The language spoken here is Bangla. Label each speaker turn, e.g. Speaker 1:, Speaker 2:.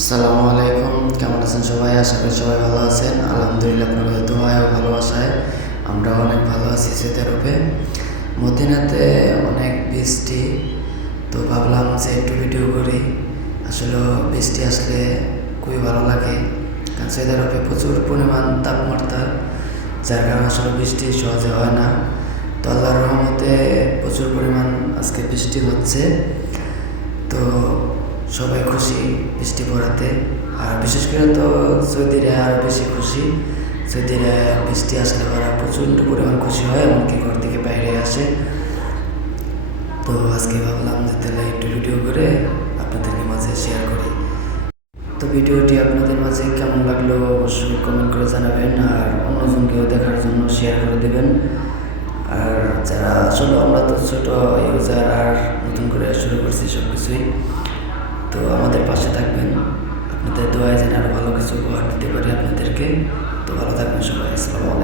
Speaker 1: আসসালামু আলাইকুম। কেমন আছেন সবাই? আশা করি সবাই ভালো আছেন। আলহামদুলিল্লাহ আপনাদের দোয়ায় ও ভালোবাসায় আমরা অনেক ভালো আছি সেতারূপে মদিনাতে অনেক বৃষ্টি, তো ভাবলাম যে একটু ভিডিও করি। আসলে বৃষ্টি আসলে খুবই ভালো লাগে। কারণ সেতারূপে প্রচুর পরিমাণ তাপমাত্রা, যার কারণে আসলে বৃষ্টি সহজে হয় না। তো আল্লাহর রহমতে প্রচুর পরিমাণ আজকে বৃষ্টি হচ্ছে। তো সবাই খুশি, বৃষ্টি পড়াতে। আর বিশেষ করে তো সৌদিরা আরও বেশি খুশি। সৌদিরা বৃষ্টি আসলে ওরা প্রচণ্ড পরিমাণ খুশি হয়, এমনকি ঘর থেকে বাইরে আসে। তো আজকে ভাবলাম যে তাহলে একটু ভিডিও করে আপনাদেরকে মাঝে শেয়ার করি। তো ভিডিওটি আপনাদের মাঝে কেমন লাগল অবশ্যই কমেন্ট করে জানাবেন, আর অন্যজনকেও দেখার জন্য শেয়ার করে দেবেন। আর যারা আসলে আমরা তো ছোটো ইউজার আর নতুন করে শুরু করছি সব কিছুই তো আমাদের পাশে থাকবেন। আপনাদের দোয়া যেন আরও ভালো কিছু উপহার দিতে পারি আপনাদেরকে। তো ভালো থাকবেন সবাই। আসসালামু আলাইকুম।